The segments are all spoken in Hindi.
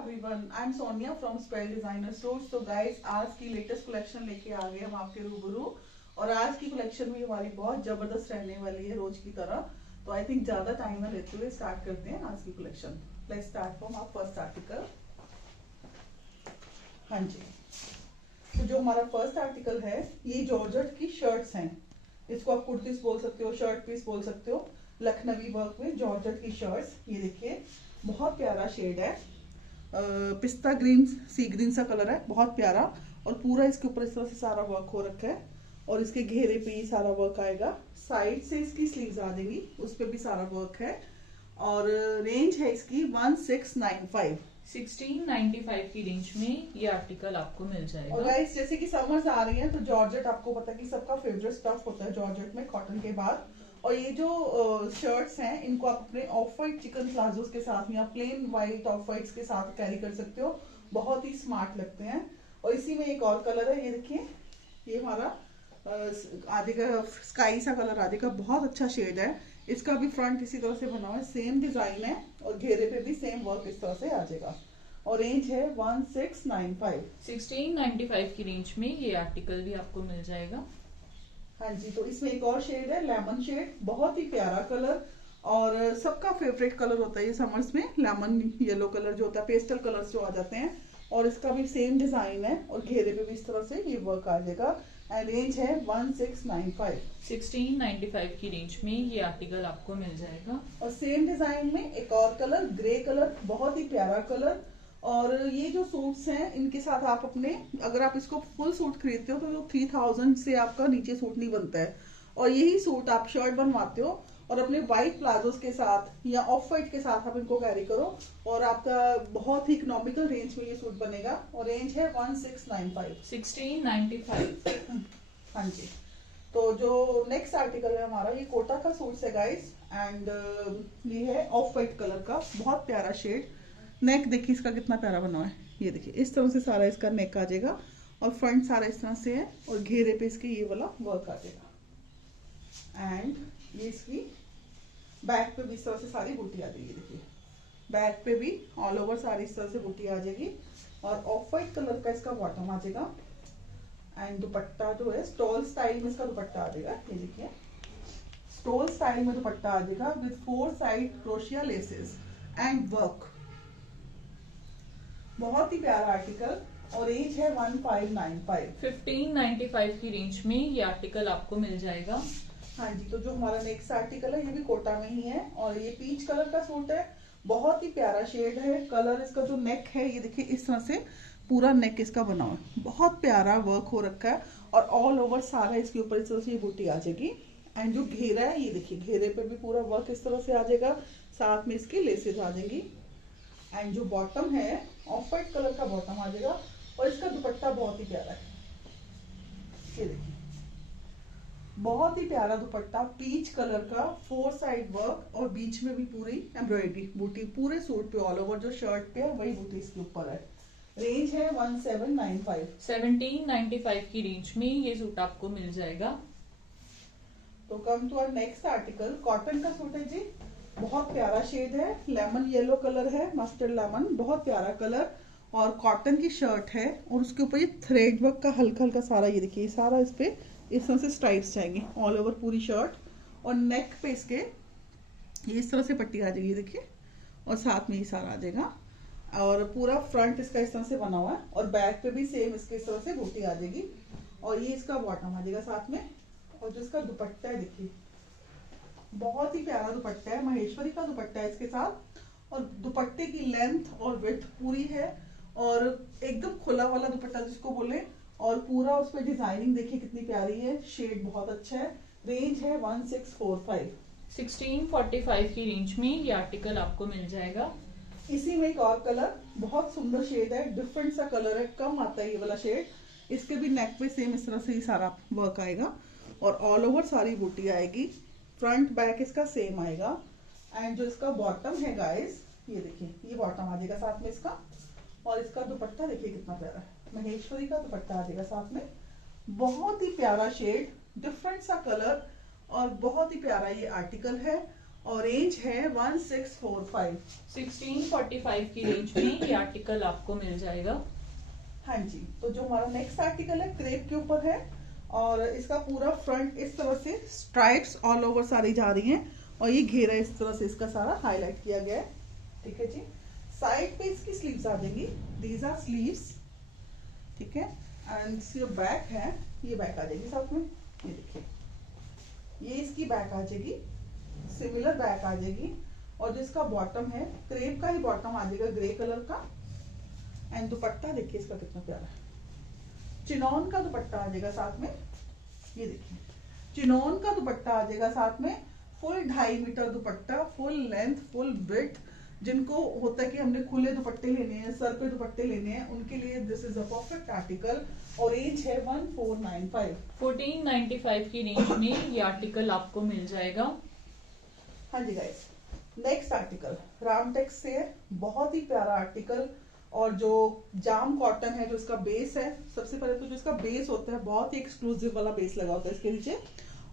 Everyone, I am Sonia from spell designer stores. तो गाइस, आज की लेटेस्ट कलेक्शन लेके आ गए हम आपके रूबरू। और आज की कलेक्शन भी हमारी बहुत जबरदस्त रहने वाली है रोज की तरह। तो आई थिंक ज्यादा टाइम ना लेते हुए स्टार्ट करते हैं आज की collection. Let's start from our first article. हाँ जी, तो जो हमारा फर्स्ट आर्टिकल है, ये जॉर्जेट की शर्ट्स हैं। इसको आप कुर्तीस बोल सकते हो, शर्ट पीस बोल सकते हो। लखनवी वर्क में जॉर्जेट की शर्ट्स, ये देखिए बहुत प्यारा शेड है। पिस्ता ग्रीन, सी ग्रीन सा कलर है, बहुत प्यारा। और पूरा इसके ऊपर इस तरह से सारा वर्क हो रखा है। और इसके घेरे पे ही सारा वर्क आएगा। साइड से इसकी स्लीव्स आ जाएगी, उस पे भी सारा वर्क है। और रेंज है इसकी 1695। 1695 की रेंज में ये आर्टिकल आपको मिल जाएगा। और गाइस, जैसे कि समर्स आ रही है तो जॉर्जेट आपको पता है कि सबका फेवरेट स्टफ होता है जॉर्जेट में, कॉटन के बाद। और ये जो शर्ट्स हैं, इनको आप अपने ऑफ वाइट चिकन प्लाजोस के साथ या प्लेन वाइट ऑफ वाइट्स के साथ कैरी कर सकते हो। बहुत ही स्मार्ट लगते हैं। और इसी में एक और कलर है, ये देखिए, ये हमारा आधे का स्काई सा कलर, आधे का बहुत अच्छा शेड है। इसका भी फ्रंट इसी तरह से बना हुआ है, सेम डिजाइन है। और घेरे पे भी सेम वर्क इस तरह से आ जाएगा। और रेंज है 1695। 1695 की रेंज में ये आर्टिकल भी आपको मिल जाएगा। हाँ जी, तो इसमें एक और शेड है, लेमन शेड, बहुत ही प्यारा कलर। और सबका फेवरेट कलर होता है ये समर्स में, लेमन येलो कलर जो होता है, पेस्टल कलर्स जो आ जाते हैं। और इसका भी सेम डिजाइन है और घेरे पे भी इस तरह से ये वर्क आ जाएगा। एंड रेंज है 1695। 1695 की रेंज में ये आर्टिकल आपको मिल जाएगा। और सेम डिजाइन में एक और कलर, ग्रे कलर, बहुत ही प्यारा कलर। और ये जो सूट्स हैं, इनके साथ आप अपने, अगर आप इसको फुल सूट खरीदते हो तो 3000 से आपका नीचे सूट नहीं बनता है। और यही सूट आप शर्ट बनवाते हो और अपने वाइट प्लाजोस के साथ या ऑफ वाइट के साथ आप इनको कैरी करो और आपका बहुत ही इकोनॉमिकल रेंज में ये सूट बनेगा। और रेंज है 1695। 1695। हाँ जी, तो जो नेक्स्ट आर्टिकल है हमारा, ये कोटा का सूट है गाइस। एंड ये है ऑफ वाइट कलर का, बहुत प्यारा शेड। नेक देखिए इसका कितना प्यारा बना हुआ है, ये देखिए इस तरह से सारा इसका नेक आ जाएगा। और फ्रंट सारा इस तरह से है और घेरे पे इसके ये वाला वर्क आ जाएगा। एंड ये इसकी बैक पे भी इस तरह से सारी बूटी आ जाएगी, देखिए बैक पे भी ऑल ओवर सारी इस तरह से बूटी आ जाएगी। और ऑफ वाइट कलर का इसका बॉटम आ जाएगा। एंड दुपट्टा जो है स्टॉल स्टाइल में इसका दुपट्टा आ जाएगा, ये देखिए स्टॉल स्टाइल में दुपट्टा आ जाएगा with 4 side crochet laces and work. बहुत ही प्यारा आर्टिकल। और रेंज है 1595। 1595 की रेंज में ये आर्टिकल आपको मिल जाएगा। हाँ जी, तो जो हमारा नेक्स्ट आर्टिकल है, ये भी कोटा में ही है। और ये पीच कलर का सूट है, बहुत ही प्यारा शेड है। कलर इसका जो नेक है, ये देखिए इस तरह से पूरा नेक इसका बना हुआ है, बहुत प्यारा वर्क हो रखा है। और ऑल ओवर सारा इसके ऊपर इस तरह से ये बूटी आ जाएगी। एंड जो घेरा है, ये देखिए घेरे पे भी पूरा वर्क इस तरह से आ जाएगा, साथ में इसकी लेसेस आ जाएंगी। एंड जो बॉटम है, ऑफ वाइट कलर का बॉटम आ जाएगा। और इसका दुपट्टा बहुत ही प्यारा है, ये देखिए बहुत ही प्यारा दुपट्टा, पीच कलर का, 4 साइड वर्क और बीच में भी पूरी एम्ब्रॉयडरी बूटी, पूरे सूट पे ऑल ओवर जो शर्ट पे है वही बूटी इसके ऊपर है। रेंज है 1795। 1795 की रेंज में ये सूट आपको मिल जाएगा। तो come to our next article, cotton का सूट है जी, बहुत प्यारा शेड है, लेमन येलो कलर है, मस्टर्ड लेमन, बहुत प्यारा कलर। और कॉटन की शर्ट है और उसके ऊपर ये थ्रेड वर्क का हल्का हल्का सारा, ये देखिए सारा इस पे इस तरह से स्ट्राइप्स जाएंगे ऑल ओवर पूरी शर्ट। और नेक पे इसके ये इस तरह से पट्टी आ जाएगी, देखिए, और साथ में ये सारा आ जाएगा। और पूरा फ्रंट इसका इस तरह से बना हुआ है और बैक पे भी सेम इसके इस तरह से बूटी आ जाएगी। और ये इसका बॉटम आ जाएगा साथ में। और जो इसका दुपट्टा है, देखिए बहुत ही प्यारा दुपट्टा है, महेश्वरी का दुपट्टा है इसके साथ। और दुपट्टे की लेंथ और विड्थ पूरी है और एकदम खुला वाला दुपट्टा जिसको बोले। और पूरा उस पर डिजाइनिंग देखिए कितनी प्यारी है, शेड बहुत अच्छा है। रेंज है 1645। 1645 की रेंज में ये आर्टिकल आपको मिल जाएगा। इसी में एक और कलर, बहुत सुंदर शेड है, डिफरेंट सा कलर है, कम आता है ये वाला शेड। इसके भी नेक पे सेम इस तरह से ही सारा वर्क आएगा और ऑल ओवर सारी बूटी आएगी। फ्रंट बैक इसका सेम आएगा। एंड जो इसका बॉटम है गाइस, ये देखिए ये बॉटम आ जाएगा साथ में इसका। और इसका दुपट्टा देखिए कितना प्यारा है, महेश्वरी का दुपट्टा आ जाएगा साथ में। बहुत ही प्यारा शेड, डिफरेंट सा कलर और बहुत ही प्यारा ये आर्टिकल है। और रेंज है 1645। 1645 की रेंज में ये आर्टिकल आपको मिल जाएगा। हाँ जी, तो जो हमारा नेक्स्ट आर्टिकल है क्रेप के ऊपर है और इसका पूरा फ्रंट इस तरह से स्ट्राइप्स ऑल ओवर सारी जा रही हैं और ये घेरा इस तरह से इसका सारा हाईलाइट किया गया है। ठीक है जी। साइड पे इसकी स्लीव्स आ जाएंगी, दीज आर स्लीव्स। ठीक है, एंड जो बैक है ये बैक आ जाएगी साथ में, ये देखिए ये इसकी बैक आ जाएगी, सिमिलर बैक आ जाएगी। और जो इसका बॉटम है क्रेप का ही बॉटम आ जाएगा ग्रे कलर का। एंड दुपट्टा देखिए इसका कितना प्यारा है, चिनॉन का दुपट्टा आ जाएगा साथ में। ये देखिए चिनॉन का दुपट्टा आ जाएगा साथ में, full 2.5 metre dupatta, full length full width. जिनको होता है कि हमने खुले दुपट्टे लेने हैं, सर पे दुपट्टे लेने हैं, उनके लिए this is a perfect article. और रेंज है 1495। 1495 की रेंज में ये आर्टिकल आपको मिल जाएगा। हाँ जी गाइस, नेक्स्ट आर्टिकल रामटेक्स से है, बहुत ही प्यारा आर्टिकल। और जो जाम कॉटन है, जो इसका बेस है, सबसे पहले तो जो इसका बेस होता है बहुत ही एक्सक्लूसिव वाला बेस लगा होता है इसके नीचे।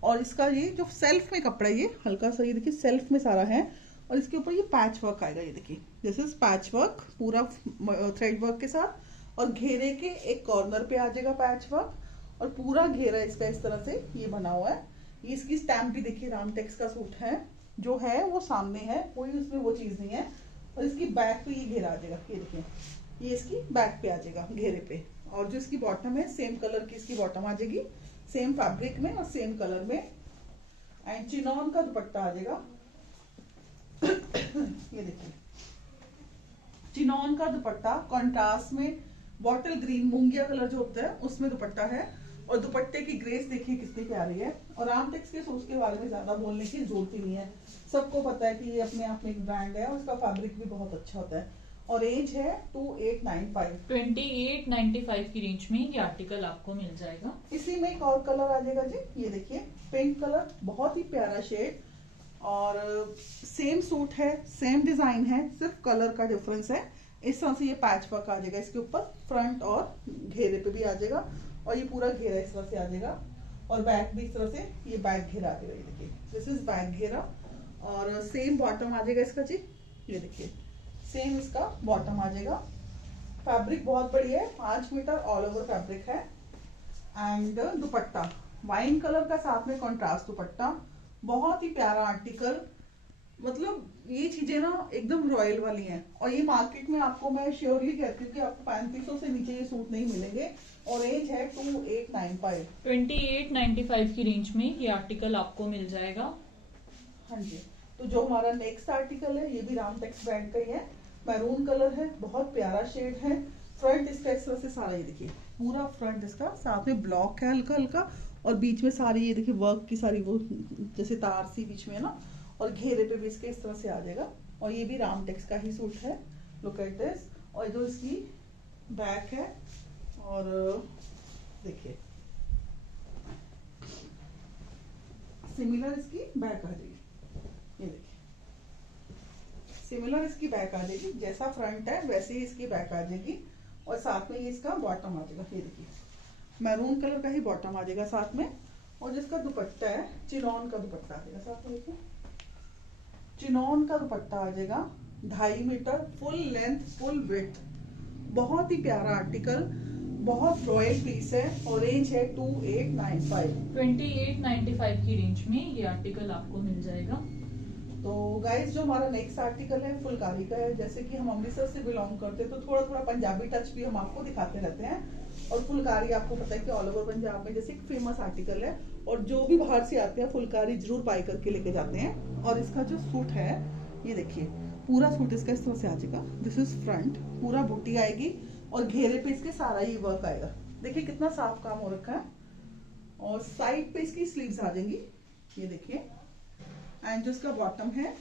और इसका ये जो सेल्फ में कपड़ा है, ये हल्का सा ये देखिए सेल्फ में सारा है। और इसके ऊपर ये पैच वर्क आएगा, ये देखिए दिस इज पैच वर्क, पूरा थ्रेड वर्क के साथ। और घेरे के एक कॉर्नर पे आ जाएगा पैच वर्क और पूरा घेरा इसका इस तरह से ये बना हुआ है। ये इसकी स्टैम्प भी देखिए, रामटेक्स का सूट है जो है वो सामने है, कोई उसमें वो चीज नहीं है। और इसकी बैक पे ये घेरा आ जाएगा, ये देखिए ये इसकी बैक पे आ जाएगा घेरे पे। और जो इसकी बॉटम है सेम कलर की इसकी बॉटम आ जाएगी, सेम फैब्रिक में और सेम कलर में। एंड चिनॉन का दुपट्टा आ जाएगा ये देखिए चिनॉन का दुपट्टा कंट्रास्ट में, बॉटल ग्रीन मूंगिया कलर जो होता है उसमें दुपट्टा है। और दुपट्टे की ग्रेस देखिए कितनी प्यारी है। और रामटेक्स के सूट्स के बारे में ज्यादा बोलने की जरूरत ही नहीं है, सबको पता है कि ये अपने आप में एक ब्रांड है और इसका फैब्रिक भी बहुत अच्छा होता है। और रेंज है 2895। 2895 की रेंज में ये आर्टिकल आपको मिल जाएगा। इसी में एक और कलर आ जाएगा जी, ये देखिए पिंक कलर, बहुत ही प्यारा शेड। और सेम सूट है, सेम डिजाइन है, सिर्फ कलर का डिफरेंस है। इस तरह से ये पैच वर्क आ जाएगा इसके ऊपर, फ्रंट और घेरे पे भी आ जाएगा। और ये पूरा घेरा इस तरह से आ जाएगा और बैक भी इस तरह से ये बैक घेरा आ जाएगा, ये देखिए दिस इज बैक घेरा। और सेम बॉटम आ जाएगा इसका जी, ये देखिए सेम इसका बॉटम आ जाएगा। फैब्रिक बहुत बढ़िया है, 5 मीटर ऑल ओवर फैब्रिक है। एंड दुपट्टा वाइन कलर का साथ में कॉन्ट्रास्ट दुपट्टा, बहुत ही प्यारा आर्टिकल। मतलब ये चीजें ना एकदम रॉयल वाली हैं। और ये मार्केट में आपको मैं श्योरली कहती हूँ कि आपको 3500 से नीचे ये सूट नहीं मिलेंगे। और रेंज है 2895। 2895 की रेंज में ये आर्टिकल आपको मिल जाएगा। हाँ जी, तो जो हमारा नेक्स्ट आर्टिकल है ये भी रामटेक्स ब्रांड का ही है, मैरून कलर है, बहुत प्यारा शेड है। फ्रंट इसका इस तरह से सारा ये देखिए पूरा फ्रंट इसका साथ में ब्लॉक है हल्का हल्का। और बीच में सारी ये देखिए वर्क की सारी वो जैसे तार सी बीच में है ना। और घेरे पे भी इसके इस तरह से आ जाएगा। और ये भी रामटेक्स का ही सूट है, लुक एट दिस। और जो इसकी बैक है और देखिए सिमिलर इसकी बैक आ जाएगी, ये देखिए सिमिलर इसकी बैक आ जाएगी, जैसा फ्रंट है वैसे ही इसकी बैक आ जाएगी। और साथ में ये इसका बॉटम आ जाएगा, ये देखिए मैरून कलर का ही बॉटम आ जाएगा साथ में। और जिसका दुपट्टा है चिनॉन का दुपट्टा आ जाएगा साथ में, देखिए चिनॉन का दुपट्टा आ जाएगा, 2.5 metre full length full width. बहुत ही प्यारा आर्टिकल, बहुत रॉयल पीस है। और रेंज है 2895। 2895 की रेंज में ये आर्टिकल आपको मिल जाएगा। तो गाइस जो हमारा नेक्स्ट आर्टिकल है फुलकारी का है। जैसे कि हम अमृतसर से बिलोंग करते हैं तो थोड़ा थोड़ा पंजाबी टच भी हम आपको दिखाते रहते हैं। और फुलकारी आपको पता है कि ऑल ओवर पंजाब में जैसे एक फेमस आर्टिकल है। और जो भी बाहर से आते हैं फुलकारी जरूर बाय करके लेके जाते हैं। और इसका जो सूट है ये देखिए पूरा सूट इसका इस तरह से आ जाएगा, दिस इज फ्रंट, पूरा बूटी आएगी और घेरे पे इसके सारा ही वर्क आएगा। देखिए कितना साफ काम हो रखा है। और साइड पे इसकी स्लीव्स आ जाएंगी, ये देखिए। एंड जो इसका बॉटम है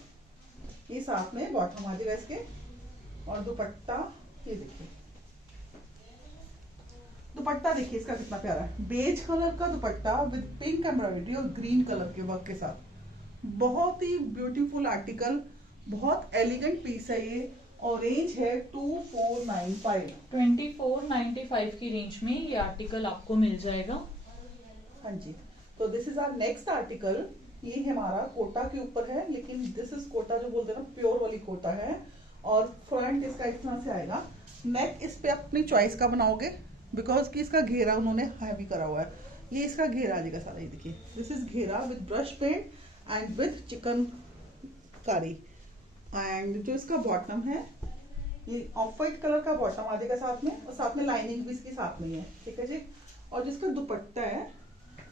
ये साथ में बॉटम आ जाएगा इसके। और दुपट्टा ये देखिए, दुपट्टा देखिए इसका कितना प्यारा है, बेज कलर का दुपट्टा विद पिंक एम्ब्रॉयडरी और ग्रीन कलर के वर्क के साथ। बहुत ही ब्यूटीफुल आर्टिकल, बहुत एलिगेंट पीस है ये। और रेंज है 2495। 2495 की रेंज में ये आर्टिकल आपको मिल जाएगा। हाँ जी, तो this is our next article ये हमारा कोटा के ऊपर है, लेकिन दिस इज कोटा जो बोलते हैं ना, प्योर वाली कोटा है। और फ्रंट इसका इस तरह से आएगा। नेक इस पे अपनी चॉइस का बनाओगे, बिकॉज कि इसका घेरा उन्होंने हैवी करा हुआ है। ये इसका घेरा आ जाएगा सारा, ये देखिए, दिस इज घेरा with brush paint and with chikankari. And जो इसका बॉटम है, ये ऑफ वाइट कलर का बॉटम आ जाएगा साथ में, और साथ में लाइनिंग भी इसके साथ में है, ठीक है जी। और जिसका दुपट्टा है,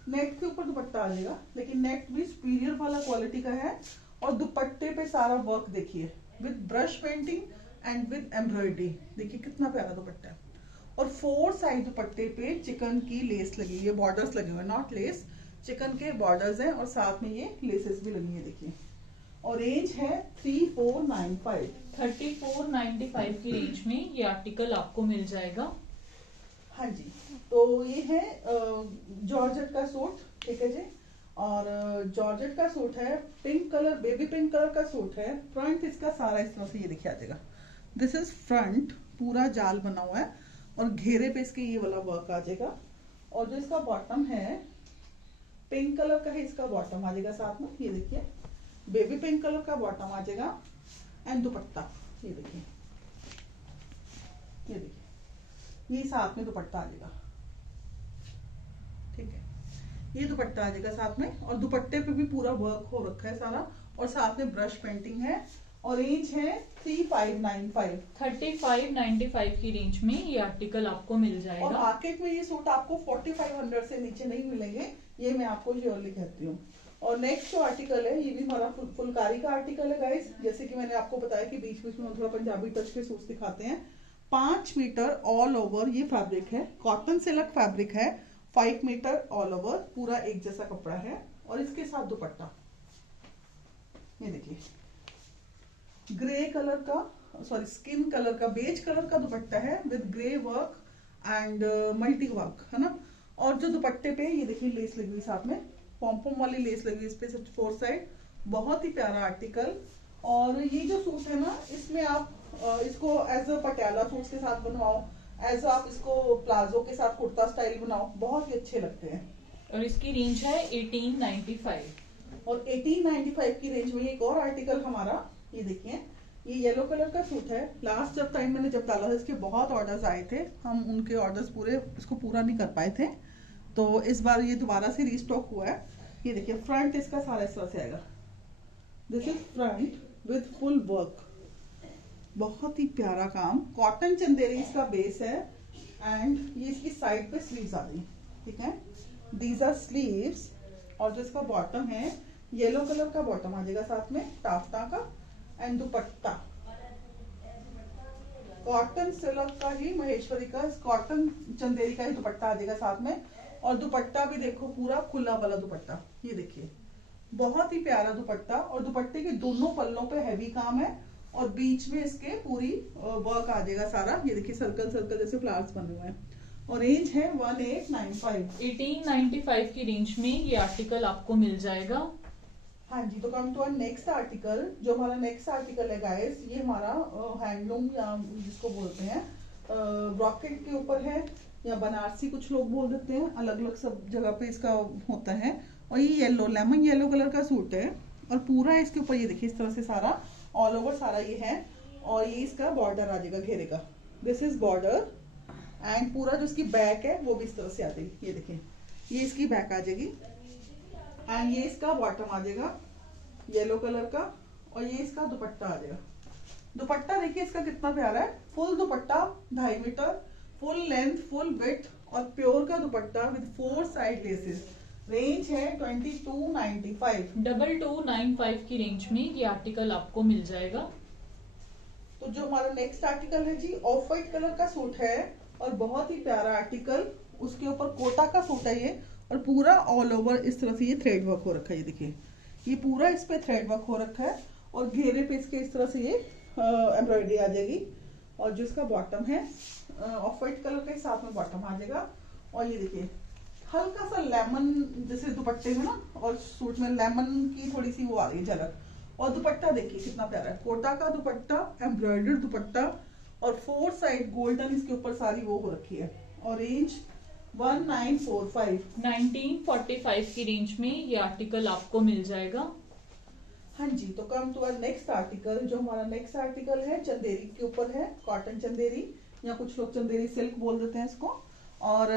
नेट के ऊपर दुपट्टा आ जाएगा, लेकिन नेट भी सुपीरियर वाला क्वालिटी का है। और दुपट्टे पे सारा वर्क देखिए, with brush painting and with embroidery. देखिए कितना प्यारा दुपट्टा है। और 4 साइड दुपट्टे पे चिकन की लेस लगी हुई है, बॉर्डर्स लगे हुए हैं, नॉट लेस, चिकन के बॉर्डर्स हैं, और साथ में ये लेसेस भी लगी है, देखिए। और रेंज है 3495। 3495 की रेंज में ये आर्टिकल आपको मिल जाएगा। हाँ जी, तो ये है जॉर्जेट का सूट, ठीक है जी। और जॉर्जेट का सूट है, pink colour, baby pink colour का सूट है। फ्रंट इसका सारा इस तरह से ये देखिए आ जाएगा। दिस इज फ्रंट, पूरा जाल बना हुआ है, और घेरे पे इसके ये वाला वर्क आ जाएगा। और जो इसका बॉटम है, पिंक कलर का है, इसका बॉटम आ जाएगा साथ में, ये देखिए, बेबी पिंक कलर का बॉटम आ जाएगा। एंड दुपट्टा ये देखिए, ये देखिए, ये साथ में दुपट्टा आ जाएगा, ठीक है। ये दुपट्टा आ जाएगा साथ में, और दुपट्टे पे भी पूरा वर्क हो रखा है सारा, और साथ में ब्रश पेंटिंग है। और रेंज है 3595। 3595 की रेंज में ये आर्टिकल आपको मिल जाएगा। और मार्केट में ये सूट आपको 4500 से नीचे नहीं मिलेंगे, ये मैं आपको श्योरली कहती हूँ। और नेक्स्ट जो आर्टिकल है, ये भी हमारा फुलकारी का आर्टिकल है गाइस। जैसे कि मैंने आपको बताया कि बीच बीच में थोड़ा पंजाबी टच के सूट दिखाते हैं। 5 मीटर ऑल ओवर ये फैब्रिक है, कॉटन सिल्क फैब्रिक है। 5 मीटर ऑल ओवर, पूरा एक जैसा कपड़ा है। और इसके साथ दुपट्टा, ये देखिए, ग्रे कलर का, सॉरी स्किन कलर का, बेज कलर का दुपट्टा है with grey work and multi work, है ना। और जो दुपट्टे पे ये देखिए लेस लगी हुई साथ में, पॉम्पॉम वाली लेस लगी हुई इस पे 4 साइड। बहुत ही प्यारा आर्टिकल। और ये जो सूट है ना, इसमें आप इसको एज अ पटियाला सूट के साथ बनवाओ, एज आप इसको प्लाजो के साथ कुर्ता स्टाइल बनाओ, बहुत ही अच्छे लगते हैं। और इसकी रेंज है 1895। और 1895 की रेंज में एक और आर्टिकल हमारा, ये देखिए, ये येलो कलर का सूट है। लास्ट जब टाइम मैंने जब डाला था, इसके बहुत ऑर्डर्स आए थे, हम उनके ऑर्डर्स इसको पूरा नहीं कर पाए थे, तो इस बार ये दोबारा से रीस्टॉक हुआ है। ये देखिए, फ्रंट इसका सारा इस तरह से आएगा। This is front with full work, बहुत ही प्यारा काम। कॉटन चंदेरी इसका बेस है। एंड ये इसकी साइड पे स्लीव्स आ रही है, ठीक है, दीज आर स्लीव्स। और जो इसका बॉटम है, येलो कलर का बॉटम आ जाएगा साथ में, टाफ्टा का। एंड दुपट्टा कॉटन सिल्क का ही, महेश्वरी का, कॉटन चंदेरी का ही दुपट्टा आ जाएगा साथ में। और दुपट्टा भी देखो, पूरा खुला वाला दुपट्टा, ये देखिए, बहुत ही प्यारा दुपट्टा। और दुपट्टे के दोनों पल्लों पे हैवी काम है, और बीच में इसके पूरी वर्क आ जाएगा सारा। ये देखिए, सर्कल सर्कल जैसे फ्लावर्स बने हुए हैं। और रेंज है 1895। 1895 की रेंज में ये आर्टिकल आपको मिल जाएगा। हाँ जी, तो come to our next article. जो हमारा नेक्स्ट आर्टिकल है गाइस, ये हमारा हैंडलूम या जिसको बोलते हैं ब्रॉकेट के ऊपर है, या बनारसी कुछ लोग बोल देते हैं, अलग अलग सब जगह पे इसका होता है। और ये येलो, लेमन येलो कलर का सूट है, और पूरा इसके ऊपर ये देखिए इस तरह से सारा ऑल ओवर सारा ये है। और ये इसका बॉर्डर आ जाएगा घेरे का, दिस इज बॉर्डर। एंड पूरा जो इसकी बैक है वो भी इस तरह से आ जाएगी, ये देखिए, ये इसकी बैक आ जाएगी। एंड ये इसका बॉटम आ जाएगा येलो कलर का, और ये इसका दुपट्टा आ जाएगा। दुपट्टा देखिए इसका कितना प्यारा है, full dupatta 2.5 metre, full length, full width, और प्योर का dupatta with 4 side laces. Range है 2295। 2295 की रेंज में ये आर्टिकल आपको मिल जाएगा। तो जो हमारा नेक्स्ट आर्टिकल है जी, ऑफ वाइट कलर का सूट है, और बहुत ही प्यारा आर्टिकल। उसके ऊपर कोटा का सूट है ये, और पूरा ऑल ओवर इस तरह से ये थ्रेड वर्क हो रखा है, ये देखिए, ये पूरा इस पे थ्रेड वर्क हो रखा है। और घेरे पे इसके इस तरह से ये एम्ब्रॉयडरी आ जाएगी। और जो इसका बॉटम है, ऑफ वाइट कलर के साथ में बॉटम आ जाएगा। और ये देखिए, हल्का सा लेमन जैसे दुपट्टे में ना, और सूट में लेमन की थोड़ी सी वो आ रही है झलक। और दुपट्टा देखिए कितना प्यारा है, कोटा का दुपट्टा, एम्ब्रॉयडर्ड दुपट्टा, और 4 साइड गोल्डन इसके ऊपर सारी वो हो रखी है। और रेंज 1945। 1945 की रेंज में ये आर्टिकल आपको मिल जाएगा। हाँ जी, तो come to our next article. जो हमारा नेक्स्ट आर्टिकल है चंदेरी के ऊपर है, कॉटन चंदेरी या कुछ लोग चंदेरी सिल्क बोल देते हैं इसको। और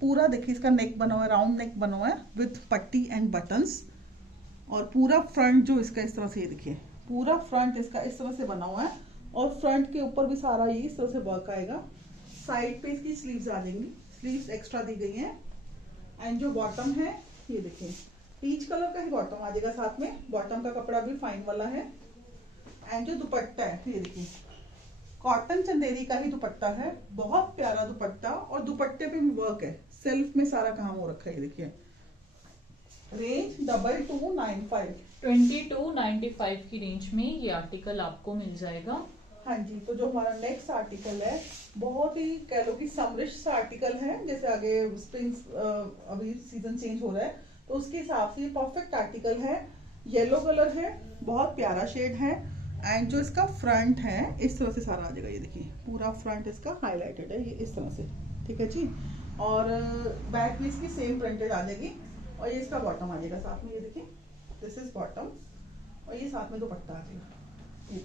पूरा देखिए इसका नेक बना हुआ है, राउंड नेक बना हुआ है विथ पट्टी एंड बटन्स। और पूरा फ्रंट जो इसका इस तरह से, ये देखिए पूरा फ्रंट इसका इस तरह से बना हुआ है। और फ्रंट के ऊपर भी सारा ये इस तरह से वर्क आएगा। साइड पे इसकी स्लीव्स आ जाएंगी, स्लीव्स एक्स्ट्रा दी गई हैं। एंड जो बॉटम है ये देखिए पीच कलर का ही बॉटम आ जाएगा साथ में। बॉटम का कपड़ा भी फाइन वाला है। एंड जो दुपट्टा है ये देखिए कॉटन चंदेरी का ही दुपट्टा है, बहुत प्यारा दुपट्टा। और दुपट्टे पे भी वर्क है, सेल्फ में सारा काम हो रखा है। ये देखिए रेंज 2295। 2295 की रेंज में ये आर्टिकल आपको मिल जाएगा। हाँ जी, तो जो हमारा नेक्स्ट आर्टिकल है बहुत ही कह लो कि समरिश सा आर्टिकल है। जैसे आगे स्प्रिंग अभी सीजन चेंज हो रहा है तो उसके हिसाब से परफेक्ट आर्टिकल है। येलो कलर है, बहुत प्यारा शेड है। एंड जो इसका फ्रंट है इस तरह से सारा आ जाएगा। ये देखिए पूरा फ्रंट इसका हाईलाइटेड है, ये इस तरह से, ठीक है जी। और बैक भी इसकी सेम प्रिंटेड आ जाएगी। और ये इसका बॉटम आ जाएगा साथ में, ये देखिए दिस इज बॉटम। और ये साथ में दुपट्टा आ जाएगा,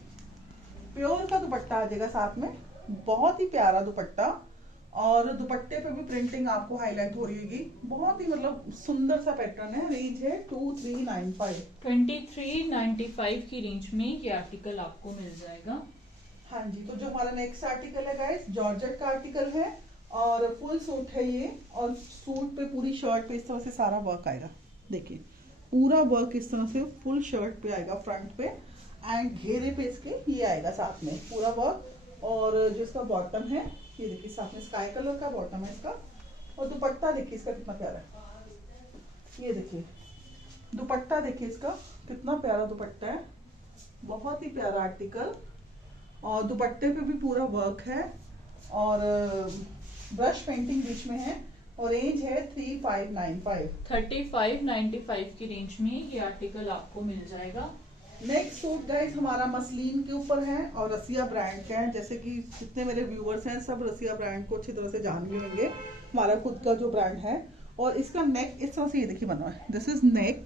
प्योर का दुपट्टा आ जाएगा साथ में, बहुत ही प्यारा दुपट्टा। और दुपट्टे पे भी प्रिंटिंग आपको हाईलाइट हो रही होगी, बहुत ही मतलब सुंदर सा पैटर्न है। रेंज है 2395। 2395 की रेंज में ये आर्टिकल आपको मिल जाएगा। हाँ जी, तो जो हमारा नेक्स्ट आर्टिकल है गाइस जॉर्जेट का आर्टिकल है। और फुल सूट है ये। और सूट पे पूरी शर्ट पे इस तरह से सारा वर्क आएगा। देखिए पूरा वर्क इस तरह से फुल शर्ट पे आएगा फ्रंट पे। एंड घेरे पे इसके ये आएगा साथ में पूरा वर्क। और जो इसका बॉटम है ये देखिए साथ में स्काई कलर का बॉटम है इसका। और दुपट्टा देखिए इसका कितना प्यारा है, ये देखिए दुपट्टा देखिए इसका कितना प्यारा दुपट्टा है, बहुत ही प्यारा आर्टिकल। और दुपट्टे पे भी पूरा वर्क है। और ब्रश पेंटिंग बीच में है। और रेंज है 3595। 3595 की रेंज में ये आर्टिकल आपको मिल जाएगा। नेक्स्ट सूट गाइस हमारा मसलिन के ऊपर है और रसिया ब्रांड का है। जैसे कि जितने मेरे व्यूअर्स हैं सब रसिया ब्रांड को अच्छी तरह से जान भी होंगे, हमारा खुद का जो ब्रांड है। और इसका नेक इस तरह से ये देखिए बना है, दिस इज नेक,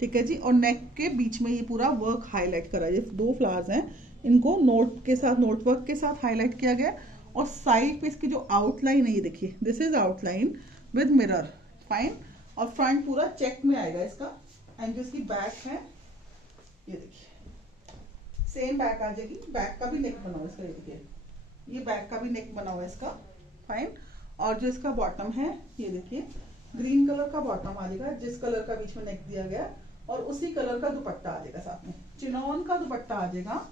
ठीक है जी। और नेक के बीच में ये पूरा वर्क हाईलाइट करा है। ये 2 फ्लावर्स हैं, इनको नोट के साथ, नोट वर्क के साथ हाईलाइट किया गया। और साइड पे इसकी जो आउटलाइन है ये देखिए this is outline with mirror, fine. और फ्रंट पूरा चेक में आएगा इसका। एंड जो इसकी बैक है ये देखिए सेम बैक आ जाएगी। बैक का भी नेक बना हुआ है इसका, ये देखिए ये बैक का भी नेक बना हुआ है इसका, फाइन। और जो इसका बॉटम है ये देखिए ग्रीन कलर का बॉटम आ जाएगा, जिस कलर का बीच में नेक दिया गया। और उसी कलर का दुपट्टा आ जाएगा साथ में, चिनॉन का दुपट्टा आ जाएगा।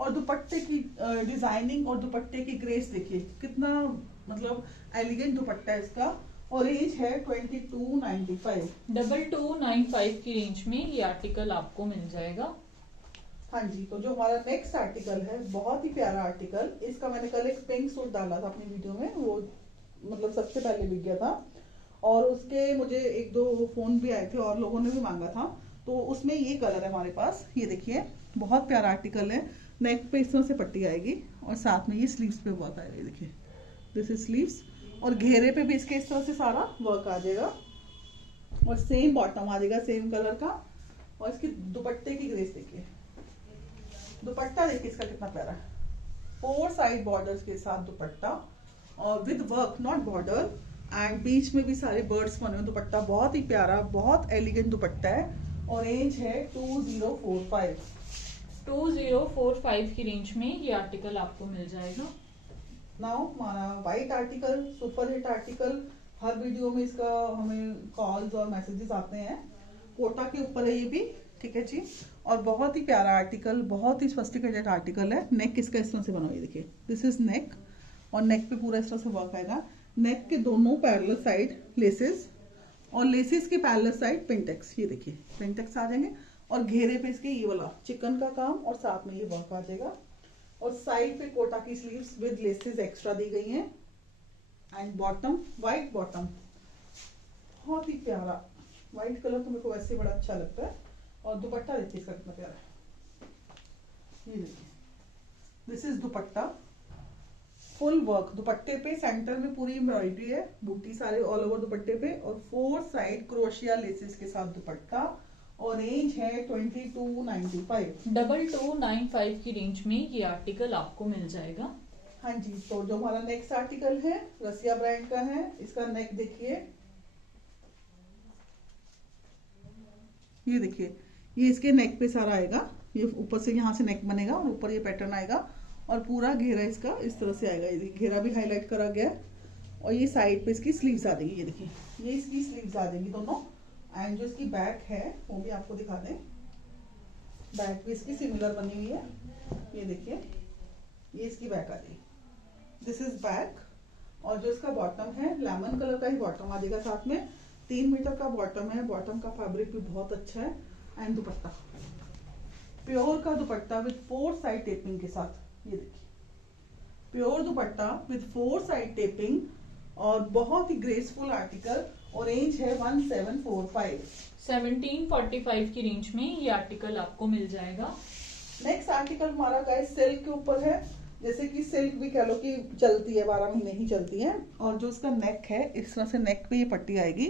और दुपट्टे की डिजाइनिंग और दुपट्टे की ग्रेस देखिए कितना मतलब एलिगेंट दुपट्टा है इसका। और रेंज है 2295। 2295 की रेंज में ये आर्टिकल आपको मिल जाएगा। हाँ जी, तो जो हमारा नेक्स्ट आर्टिकल है बहुत ही प्यारा आर्टिकल। इसका मैंने कल एक पिंक सूट डाला था अपनी वीडियो में, वो मतलब सबसे पहले बिक गया था। और उसके मुझे 1-2 फोन भी आए थे और लोगों ने भी मांगा था। तो उसमें ये कलर है हमारे पास, ये देखिए बहुत प्यारा आर्टिकल है। नेक पे इस तरह से पट्टी आएगी और साथ में ये स्लीव्स पे वर्क आएगा, ये देखिए दिस इज स्लीव्स। और घेरे पे भी इसके इस तरह से सारा वर्क आ जाएगा। और सेम बॉटम आ जाएगा सेम कलर का। और इसकी दुपट्टे की ग्रेस देखिए, दुपट्टा देखिए इसका कितना प्यारा है, 4 साइड बॉर्डर्स के साथ दुपट्टा और with work not border. And बीच में भी सारे बर्ड्स बने हुए। दुपट्टा बहुत ही प्यारा, बहुत एलिगेंट दुपट्टा है। और रेंज है 2045। 2045 की रेंज में ये आर्टिकल आपको मिल जाएगा। नाउ हमारा white article, super hit article. हर वीडियो में इसका हमें कॉल्स और मैसेजेस आते हैं। कोटा के ऊपर है ये भी, ठीक है जी। और बहुत ही प्यारा आर्टिकल, बहुत ही सोफिस्टिकेटेड आर्टिकल है। नेक इसका इस तरह से बना हुआ है, देखिए दिस इज नेक। और नेक पे पूरा इस तरह से वर्क आएगा। नेक के दोनों पैरेलल साइड लेसेस और लेसेस के पैरेलल साइड पिंटेक्स, ये देखिए पिंटेक्स आ जाएंगे। और घेरे पे इसके ये वाला चिकन का काम और साथ में ये वर्क आ जाएगा। और साइड पे कोटा की स्लीव्स विद लेसेस एक्स्ट्रा दी गई हैं। एंड बॉटम व्हाइट बॉटम, बहुत ही प्यारा व्हाइट कलर तो मेरे को वैसे बड़ा अच्छा लगता है। और दुपट्टा देखिए इसका कितना प्यारा है, ये देखिए this is dupatta full work दुपट्टे पे, सेंटर में पूरी एम्ब्रॉयडरी है, बूटी सारे ऑल ओवर दुपट्टे पे, और 4 साइड क्रोशिया लेसेस के साथ दुपट्टा, और रेंज है 2295। 2295 की रेंज में ये आर्टिकल आपको मिल जाएगा। हाँ जी, तो जो हमारा नेक्स्ट आर्टिकल है रसिया ब्रांड का है, इसका नेक देखिए, ये देखिए, ये इसके नेक पे सारा आएगा, ये ऊपर से यहाँ से नेक बनेगा और ऊपर ये पैटर्न आएगा, और पूरा घेरा इसका इस तरह से आएगा, ये घेरा भी हाईलाइट करा गया है, और ये साइड पे इसकी स्लीव्स आ जाएगी, ये देखिए, ये इसकी स्लीव्स आ जाएंगी दोनों, एंड जो इसकी बैक है वो भी आपको दिखा दें, बैक भी इसकी सिमिलर बनी हुई है, ये देखिए, ये इसकी बैक आ जाएगी, दिस इज बैक। और जो इसका बॉटम है लेमन कलर का ही बॉटम आ जाएगा साथ में, 3 मीटर का बॉटम है, बॉटम का फैब्रिक भी बहुत अच्छा है, एंड दुपट्टा प्योर का दुपट्टा विद 4 साइड टेपिंग के साथ, ये देखिए, pure dupatta with 4 side taping, और बहुत ही ग्रेसफुल आर्टिकल, और रेंज है 1745। 1745 की रेंज में ये आर्टिकल आपको मिल जाएगा। नेक्स्ट आर्टिकल हमारा गाइस सिल्क के ऊपर है, जैसे कि सिल्क भी कह लो कि चलती है, 12 महीने ही चलती है, और जो इसका नेक है इस तरह से नेक पे ये पट्टी आएगी,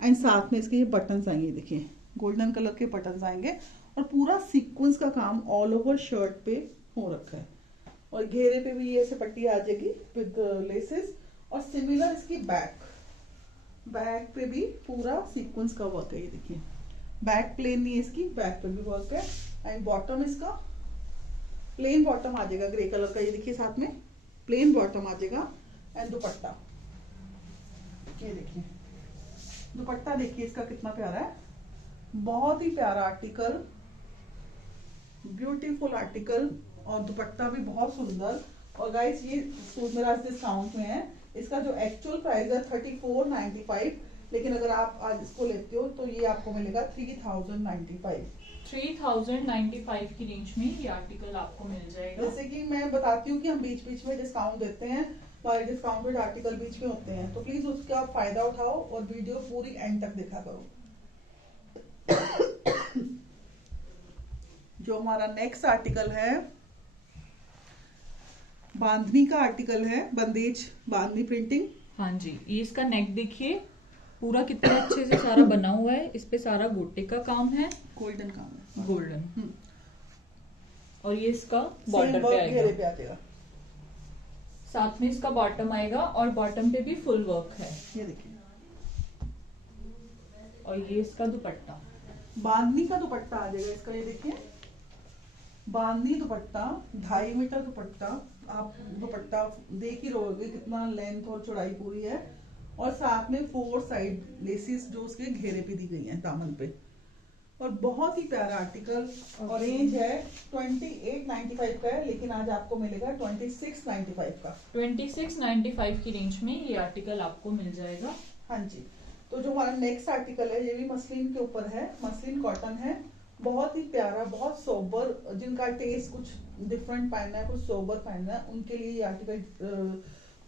एंड साथ में इसके ये बटन्स आएंगे, देखिए गोल्डन कलर के बटन्स आएंगे, और पूरा सीक्वेंस का काम ऑल ओवर शर्ट पे हो रखा है, और घेरे पे भी ये ऐसे पट्टी आ जाएगी विद लेसेस, और सिमिलर इसकी बैक पे भी पूरा सीक्वेंस का वर्क है, ये देखिए, बैक प्लेन नहीं है इसकी, बैक पे भी वर्क है, एंड बॉटम इसका प्लेन बॉटम आ जाएगा ग्रे कलर का, ये देखिए साथ में प्लेन बॉटम आ जाएगा, एंड दुपट्टा ये देखिए, दुपट्टा देखिए इसका कितना प्यारा है, बहुत ही प्यारा आर्टिकल, ब्यूटीफुल आर्टिकल, और दुपट्टा भी बहुत सुंदर। और गाइस ये सूट मेरा डिस्काउंट में है, इसका जो एक्चुअल प्राइस है 3495, लेकिन अगर आप आज इसको लेते हो तो ये आपको मिलेगा 3095। 3095 की रेंज में ये आर्टिकल आपको मिल जाएगा। जैसे कि मैं बताती हूँ कि हम बीच बीच में डिस्काउंट देते हैं, हमारे डिस्काउंटेड आर्टिकल बीच में होते हैं, तो प्लीज उसका आप फायदा उठाओ और वीडियो पूरी एंड तक देखा करो। जो हमारा नेक्स्ट आर्टिकल है बांधनी का आर्टिकल है, बंदेज बांधनी प्रिंटिंग। हाँ जी, ये इसका नेक देखिए, पूरा कितने अच्छे से सारा बना हुआ है, इस पे सारा गोटे का काम है, गोल्डन काम है, गोल्डन, और ये इसका बॉर्डर पे आएगा, घेरे पे आ जाएगा, साथ में इसका बॉटम आएगा, और बॉटम पे भी फुल वर्क है, ये देखिए, और ये इसका दुपट्टा, बांधनी का दुपट्टा आ जाएगा इसका, ये देखिए, बांधनी दुपट्टा, 2.5 मीटर दुपट्टा, आप दुपट्टा देख ही रहोगे कितना लेंथ और चौड़ाई पूरी है, और साथ में 4 साइड लेसिस जो उसके घेरे पे दी गई हैं दामन पे, और बहुत ही प्यारा आर्टिकल, और रेंज है 2895 का है, लेकिन आज आपको मिलेगा 2695 का। 2695 की रेंज में ये आर्टिकल आपको मिल जाएगा। हाँ जी, तो जो हमारा नेक्स्ट आर्टिकल है ये भी मसलिन के ऊपर है, मसलिन कॉटन है, बहुत ही प्यारा, बहुत सोबर, जिनका टेस्ट कुछ डिफरेंट पहनना है, कुछ सोबर पहनना है, उनके लिए ये आर्टिकल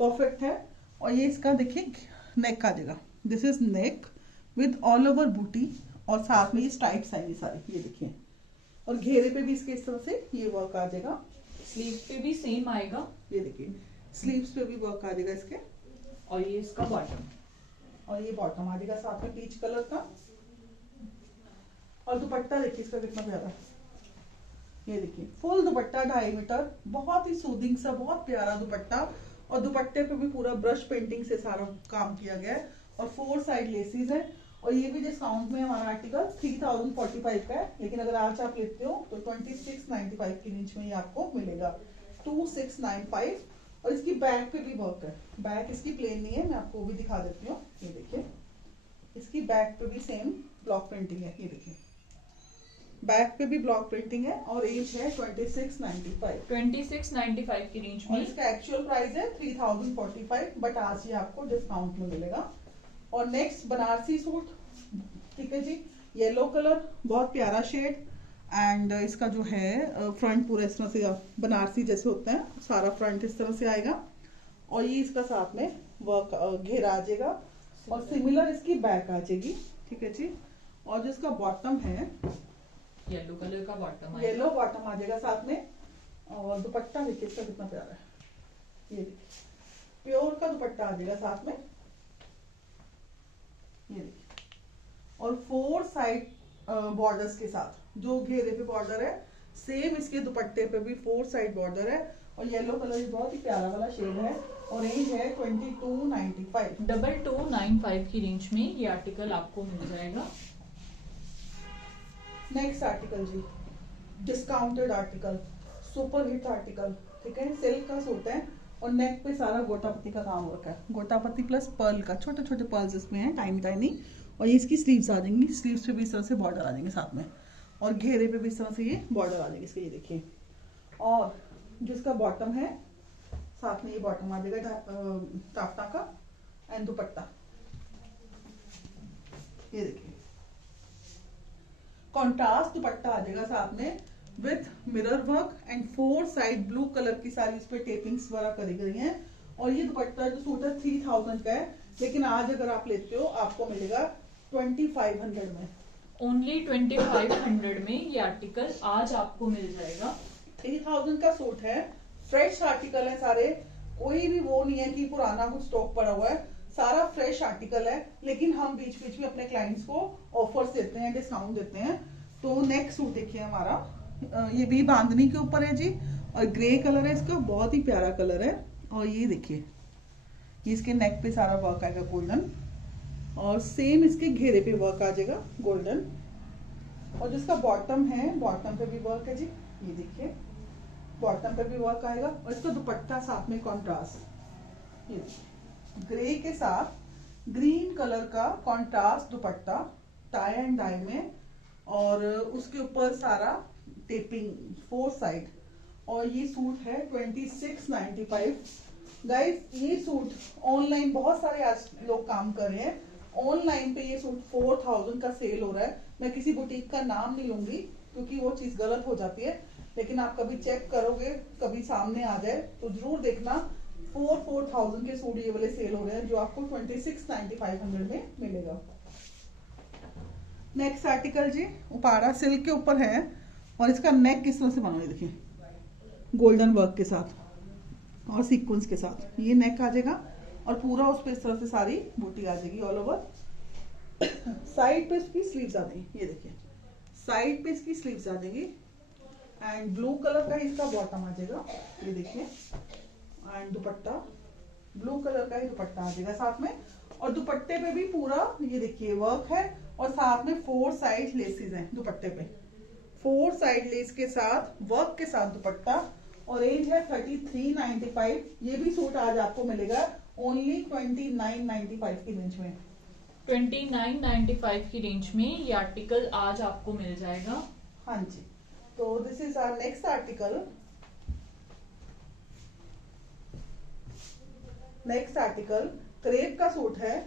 परफेक्ट है। और ये इसका देखिए नेक आ जाएगा, this is neck with all over बूटी, और साथ में ये स्ट्राइप्स आएंगे सारे, ये देखिए, और घेरे पे भी इसके इस तरह से ये वर्क आ जाएगा, स्लीव पे भी सेम आएगा, ये देखिए स्लीव्स पे भी वर्क आ जाएगा इसके, और ये इसका बॉटम, और ये बॉटम आ जाएगा साथ में पीच कलर का, और दुपट्टा देखिए इसका कितना प्यारा, ये देखिए फुल दुपट्टा 2.5 मीटर, बहुत ही सूदिंग सा, बहुत प्यारा दुपट्टा, और दुपट्टे पे भी पूरा ब्रश पेंटिंग से सारा काम किया गया है, और 4 साइड लेसिस है, और ये भी डिस्काउंट में हमारा आर्टिकल 3045 का है, लेकिन अगर आज आप लेते हो तो 2695 की रेंज में ये आपको मिलेगा 2695। और इसकी बैक पे भी वर्क है, बैक इसकी प्लेन नहीं है, मैं आपको वो भी दिखा देती हूँ, ये देखिए इसकी बैक पे भी सेम ब्लॉक प्रिंटिंग है, ये देखिए बैक पे भी ब्लॉक प्रिंटिंग है, और रेंज है 2695। 2695 की रेंज और में इसका एक्चुअल प्राइस है 3045, बट आज ये आपको डिस्काउंट में मिलेगा। और नेक्स्ट बनारसी सूट, ठीक है जी, येलो कलर, बहुत प्यारा शेड, एंड इसका जो है फ्रंट पूरा इस तरह से बनारसी जैसे होते हैं, सारा फ्रंट इस तरह से आएगा, और ये इसका साथ में वर्क घेरा आ जाएगा, और सिमिलर इसकी बैक आ जाएगी, ठीक है जी। और जो इसका बॉटम है येलो कलर का बॉटम, येलो बॉटम आ जाएगा साथ में, और दुपट्टा देखिए इसका कितना प्यारा है, ये देखिए दुपट्टा आ जाएगा साथ में, ये देखिए, और 4 साइड बॉर्डर्स के साथ, जो घेरे पे बॉर्डर है सेम इसके दुपट्टे पे भी 4 साइड बॉर्डर है। और येलो कलर बहुत ही प्यारा वाला शेड है और रेंज है 2295। 2295 की रेंज में ये आर्टिकल आपको मिल जाएगा। नेक्स्ट आर्टिकल जी, discounted article, super hit article, ठीक है, सिल्क का सूट है और नेक पे सारा गोटापत्ती का काम हो रखा है, गोटापत्ती प्लस पर्ल का, छोटे छोटे पर्ल्स इसमें हैं, टाइनी टाइनी। और ये इसकी स्लीव्स आ जाएंगी, स्लीव्स पे भी इस तरह से बॉर्डर आ जाएंगे साथ में, और घेरे पे भी इस तरह से ये बॉर्डर आ जाएंगे इसके, ये देखिए। और जिसका बॉटम है साथ में ये बॉटम आ जाएगा टाफटा का एंड दुपट्टा, ये देखिए, कॉन्ट्रास्ट दुपट्टा आ जाएगा साथ में with mirror work and 4 side blue colour की सारी इस पे टेपिंग्स वगैरह करी गई हैं। और ये दुपट्टा जो सूट है 3000 का है, लेकिन आज अगर आप लेते हो आपको मिलेगा 2500 में। ओनली 2500 में ये आर्टिकल आज आपको मिल जाएगा। 3000 का सूट है, फ्रेश आर्टिकल है सारे, कोई भी वो नहीं है कि पुराना कुछ स्टॉक पड़ा हुआ है, सारा फ्रेश आर्टिकल है। लेकिन हम बीच बीच में अपने क्लाइंट्स को ऑफर्स देते हैं, डिस्काउंट देते हैं। तो नेक्स्ट सूट देखिए हमारा, ये भी बांधनी के ऊपर है जी, और ग्रे कलर है इसका, बहुत ही प्यारा कलर है। और ये देखिए, ये इसके नेक पे सारा वर्क आएगा गोल्डन, और सेम इसके घेरे पे वर्क आ जाएगा गोल्डन। और जिसका बॉटम है, बॉटम पे भी वर्क है जी, ये देखिए, बॉटम पे भी वर्क आएगा। और इसका दुपट्टा साथ में कॉन्ट्रास्ट, ये ग्रे के साथ ग्रीन कलर का contrast dupatta, tie and dye में, और उसके ऊपर सारा टेपिंग 4 साइड। और ये सूट है 2695। गाइस ये सूट ऑनलाइन बहुत सारे आज लोग काम कर रहे हैं, ऑनलाइन पे ये सूट 4000 का सेल हो रहा है। मैं किसी बुटीक का नाम नहीं लूंगी क्योंकि वो चीज गलत हो जाती है, लेकिन आप कभी चेक करोगे, कभी सामने आ जाए तो जरूर देखना, 4000 के सूट ये वाले सेल हो रहे हैं, जो आपको 2695 में मिलेगा। नेक्स्ट आर्टिकल जी, उपाड़ा सिल्क के ऊपर है, और इसका नेक किस तरह से बना है देखिए, गोल्डन वर्क के साथ और सीक्वेंस के साथ ये नेक आ जाएगा, और पूरा उस पे इस तरह से सारी बूटी आ जाएगी ऑल ओवर। साइड पे इसकी स्लीव्स आ जाएगी, ये देखिए, साइड पे इसकी स्लीव्स आ जाएगी, एंड ब्लू कलर का इसका बॉटम आ जाएगा, ये देखिए, एंड दुपट्टा ब्लू कलर का ही दुपट्टा आ जाएगा साथ में। और दुपट्टे पे भी पूरा ये देखिए वर्क है, और साथ में 4 साइड लेसेस हैं दुपट्टे पे, 4 साइड लेस के साथ वर्क के साथ दुपट्टा। और रेंज है 3395। ये भी सूट आज आपको मिलेगा ओनली 2995 की रेंज में। 2995 की रेंज में ये आर्टिकल आज आपको मिल जाएगा। हाँ जी, तो this is our next article. Next article crepe का सूट है,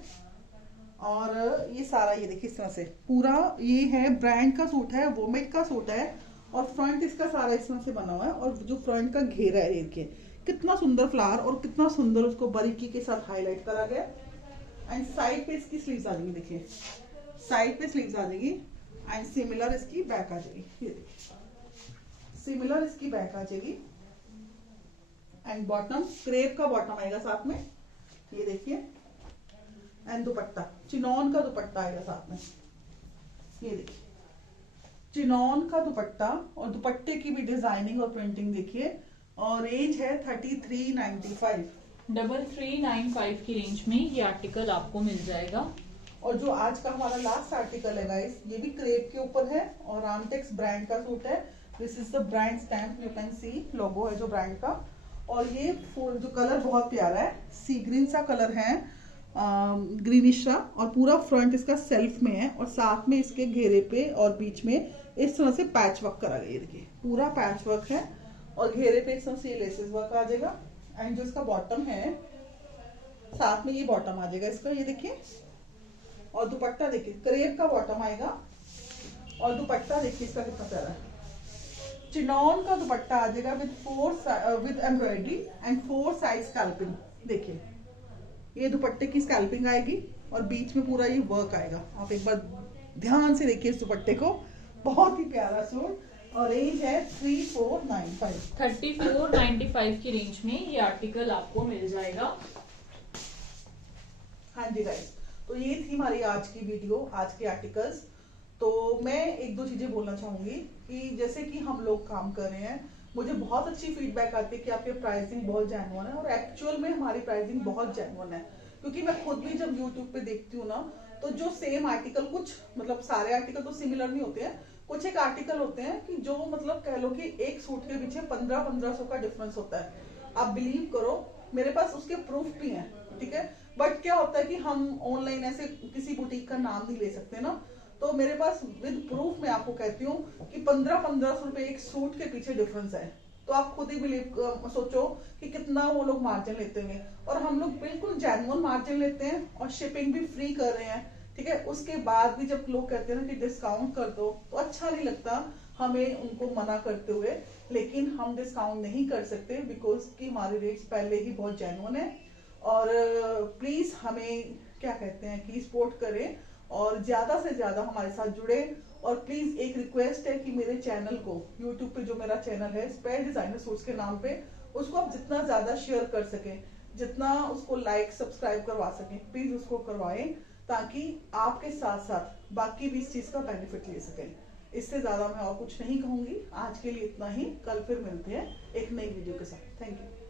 और ये सारा ये देखिए इस तरह से पूरा ये है, ब्रांड का सूट है, वोमेट का सूट है, और फ्रंट इसका सारा इस तरह से बना हुआ है। और जो फ्रंट का घेरा है देखिए कितना सुंदर फ्लावर, और कितना सुंदर उसको बारीकी के साथ हाईलाइट करा गया। एंड साइड पे इसकी स्लीव्स आ जाएगी, देखिए साइड पे स्लीव्स आ जाएगी, एंड सिमिलर इसकी बैक आ जाएगी, ये देखिए सिमिलर इसकी बैक आ जाएगी। एंड बॉटम क्रेप का बॉटम आएगा साथ में, ये देखिए, एंड दुपट्टा चिनॉन का दुपट्टा आएगा साथ में, ये देखिए चिनॉन का दुपट्टा, और दुपट्टे की भी डिजाइनिंग और प्रिंटिंग देखिए। और रेंज है 3395। 3395 की रेंज में ये आर्टिकल आपको मिल जाएगा। और जो आज का हमारा लास्ट आर्टिकल है गाइस, ये भी क्रेप के ऊपर है, और रामटेक्स ब्रांड का सूट है। This is the brand stamp, you can see logo है जो ब्रांड का। और ये फुल जो कलर बहुत प्यारा है, सी ग्रीन सा कलर है, ग्रीनिश सा, और पूरा फ्रंट इसका सेल्फ में है, और साथ में इसके घेरे पे और बीच में इस तरह से पैच वर्क करा गया, देखिए पूरा पैच वर्क है, और घेरे पे इस तरह से लेसेस वर्क आ जाएगा। एंड जो इसका बॉटम है साथ में ये बॉटम आ जाएगा इसका, ये देखिए, और दुपट्टा देखिए क्रेप का बॉटम आएगा, और दुपट्टा देखिए इसका कितना प्यारा है, चिनॉन का दुपट्टा आ जाएगा with embroidery and 4 side scalloping. देखिए ये दुपट्टे की स्कैल्पिंग आएगी, और बीच में पूरा ये वर्क आएगा। आप एक बार ध्यान से देखिए इस दुपट्टे को, बहुत ही प्यारा सूट। और रेंज है 3495। 3495 की रेंज में ये आर्टिकल आपको मिल जाएगा। हाँ जी गाइस, तो ये थी हमारी आज की वीडियो, आज के आर्टिकल्स। तो मैं एक दो चीजें बोलना चाहूंगी कि जैसे कि हम लोग काम कर रहे हैं, मुझे बहुत अच्छी फीडबैक आती है कि आपके प्राइसिंग बहुत जेन्युइन है, और एक्चुअल में हमारी प्राइसिंग बहुत जेन्युइन है। क्योंकि मैं खुद भी जब यूट्यूब पे देखती हूँ ना, तो जो सेम आर्टिकल, कुछ मतलब सारे आर्टिकल तो सिमिलर नहीं होते हैं, कुछ एक आर्टिकल होते हैं कि जो मतलब कह लो कि एक सूट के पीछे 1500 का डिफरेंस होता है। आप बिलीव करो, मेरे पास उसके प्रूफ भी हैं, ठीक है। बट क्या होता है कि हम ऑनलाइन ऐसे किसी बुटीक का नाम नहीं ले सकते ना, तो मेरे पास विद प्रूफ मैं आपको कहती हूँ कि 1500 रुपए एक सूट के पीछे डिफरेंस है। तो आप खुद ही बिलीव सोचो कि कितना वो लोग मार्जिन लेते होंगे, और हम लोग बिल्कुल जेन्युइन मार्जिन लेते हैं और शिपिंग भी फ्री कर रहे हैं, ठीक है। उसके बाद भी जब लोग कहते हैं ना कि डिस्काउंट कर दो, तो अच्छा नहीं लगता हमें उनको मना करते हुए, लेकिन हम डिस्काउंट नहीं कर सकते बिकॉज कि हमारे रेट्स पहले ही बहुत जेन्युइन है। और प्लीज हमें क्या कहते हैं कि सपोर्ट करें और ज्यादा से ज्यादा हमारे साथ जुड़े। और प्लीज एक रिक्वेस्ट है कि मेरे चैनल को, यूट्यूब पे जो मेरा चैनल है स्पेयर डिजाइनर सूट्स के नाम पे, उसको आप जितना ज्यादा शेयर कर सकें, जितना उसको लाइक सब्सक्राइब करवा सकें, प्लीज उसको करवाएं, ताकि आपके साथ साथ बाकी भी इस चीज का बेनिफिट ले सकें। इससे ज्यादा मैं और कुछ नहीं कहूंगी। आज के लिए इतना ही, कल फिर मिलते हैं एक नई वीडियो के साथ। Thank you.